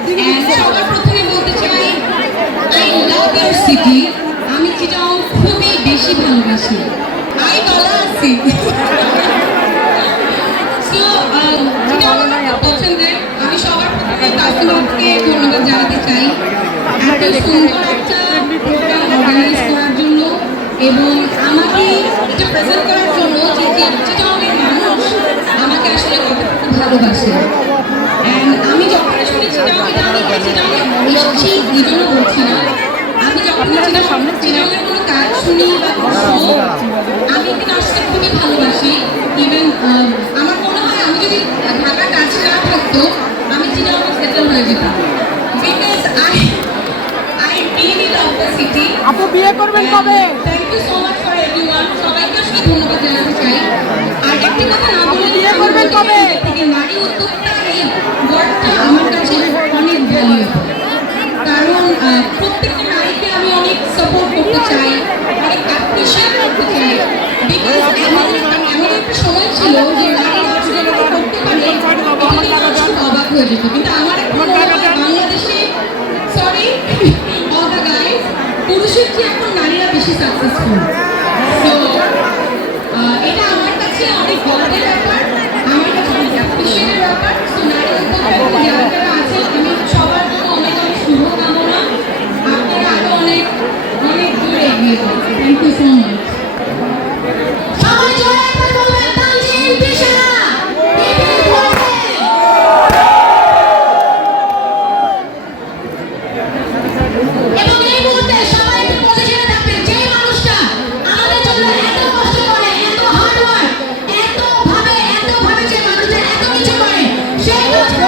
সবার প্রথমে বলতে চাই আই লাভ ইউর সিটি। আমি চিটাগং খুবই বেশি ভালোবাসি। আই গলা আছি সো চিটাগং পছন্দের। আমি সবার প্রথমে তাসনিমকে ধন্যবাদ জানাতে চাই এত সুন্দর একটা প্রোগ্রাম অর্গানাইজ করার জন্য এবং আমাকে এটা প্রেজেন্ট করার জন্য যে চিটাগংয়ের মানুষ আমাকে আসলে কতটুকু ভালোবাসে। আমি যখন আসলে চিটাগংয়ে এসেছি এই জন্য বলছি না, আমি যখন চিটাগংয়ের কোনো কাজ শুনি বা শো আমি কিন্তু আসলে খুবই ভালোবাসি। ইভেন আমার মনে হয় আমি যদি ঢাকার কাজ না থাকতো আমি চিটাগংয়ে সেটেল হয়ে যেতাম। Because I really love the city. আপু বিয়ে করবেন কবে? Thank you so much for everyone. সবাইকে আসলে ধন্যবাদ জানাতে চাই। আর একটি কথা না বলে বিয়ে করবেন কবে? থেকে নারী উদ্যোক্তা এই ওয়ার্ডটা আমার কাছে অনেক ভ্যালুয়েবল। কারণ প্রত্যেকটা নারীকে আমি অনেক সাপোর্ট করতে চাই, অনেক অ্যাপ্রিশিয়েট করতে চাই। বিকজ এমন একটা সময় ছিল যে নারীরা আসলে করতে পারে এটা মানুষ খুব অবাক হয়ে যেত। কিন্তু আমার এখন বাংলাদেশে সরি অল দ্য গাইজ পুরুষের চেয়ে এখন নারীরা বেশি সাকসেসফুল। সো এটা আমার কাছে অনেক গর্বের ব্যাপার, আমার কাছে অনেক অ্যাপ্রিশিয়েটের ব্যাপার। সো নারী উদ্যোক্তা যারা যারা আছেন আমি সবার জন্য অনেক অনেক শুভকামনা। আপনারা আরো অনেক অনেক দূরে এগিয়ে যান। Thank you so much. সবাই জোরে একবার বলবেন তানজিম তিশা বিপিন বলবেন। এবং এই মুহূর্তে সবাই একটু পজিশনে থাকবেন। যে মানুষটা আমাদের জন্য এত কষ্ট করে, এত হার্ড ওয়ার্ক, এত ভাবে যে মানুষটা এত কিছু করে সেই মানুষটা